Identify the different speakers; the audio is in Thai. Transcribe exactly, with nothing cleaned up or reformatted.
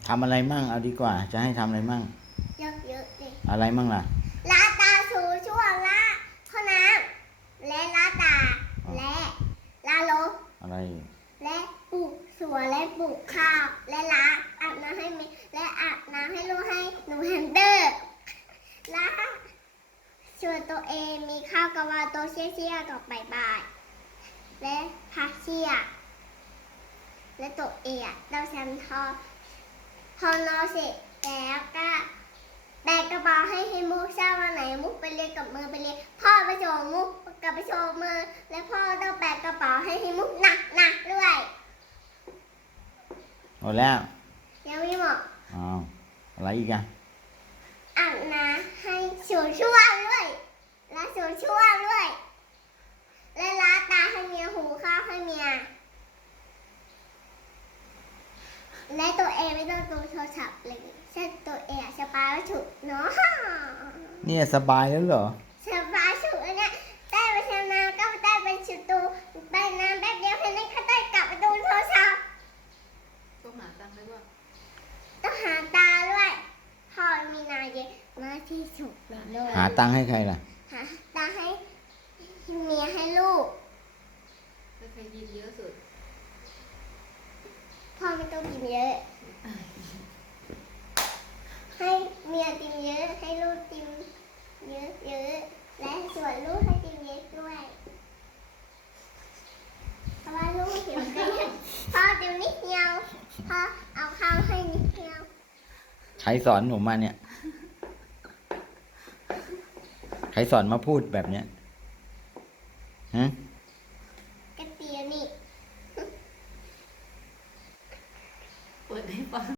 Speaker 1: ทำอะไรมั่งเอาดีกว่าจะให้ทำอะไรมั่ง
Speaker 2: เยอะเยอะเลย
Speaker 1: อะไรมั่งล่ะ
Speaker 2: ลาตาถูช่วงละพ่อน้ำและลาตาและลาโล
Speaker 1: อะไร
Speaker 2: และปลูกสวนและปลูกข้าวและล้างอาบน้ำให้เมและอาบน้ำให้ลูกให้หนูแฮมเดอร์และชวนตัวเองมีข้าวกะวาโตเชี่ยเชี่ยกับใบใบและพักเชี่ยและตัวเองเราแซมทอพอนอนเสร็จแล้วก็แบกกระเป๋าให้ให้มุกเช้าวันไหนมุกไปเรียนกับมือไปเรียนพ่อไปโชว์มุกกลับไปโชว์มือและพ่อต้องแบกกระเป๋าให้ให้มุกหนักหนักด้วย
Speaker 1: หมดแล้ว
Speaker 2: ยังไม่หมด
Speaker 1: อ้าวอะไรอีกอะ
Speaker 2: อาบน้ำให้สูช่วงด้วยและสูช่วงด้วยและล้างตาให้เมียหูข้าวให้เมียและตัวเองไม่ต้องดูโทรศัพท์เลยใช่ตัวเองสบายถูกเนาะ
Speaker 1: เนี่ยสบายแล้วเหรอ
Speaker 2: สบายถูกเนี่ยได้ไปชนะก็ได้ไปชุดตูไปน้ำแป๊บเดียวแค่นั้นก็ได้กลับไปดูโทรศัพท์
Speaker 3: ต้องหาตังค์ด้วยว่า
Speaker 2: ต้องหาตาด้วยพ่อมีนายเยอะมากที่สุดในโลก
Speaker 1: หาตังค์ให้ใครล่ะ
Speaker 2: หาตาให้เมียให้ลูก
Speaker 3: ให้ใครกินเยอะสุด
Speaker 2: พ่อไม่ต้องกินเยอะให้เมียกินเยอะให้ลูกกินเยอะเยอะและส่วนลูกให้กินเยอะด้วยเพราะว่าลูกหิวกันพ่อกินนิดเดียวพ่อเอาข้าวให้นิดเดียว
Speaker 1: ใครสอนผมมาเนี่ยใครสอนมาพูดแบบเนี้ยฮะ
Speaker 2: กระเตียนี่
Speaker 3: เปิดให้ฟัง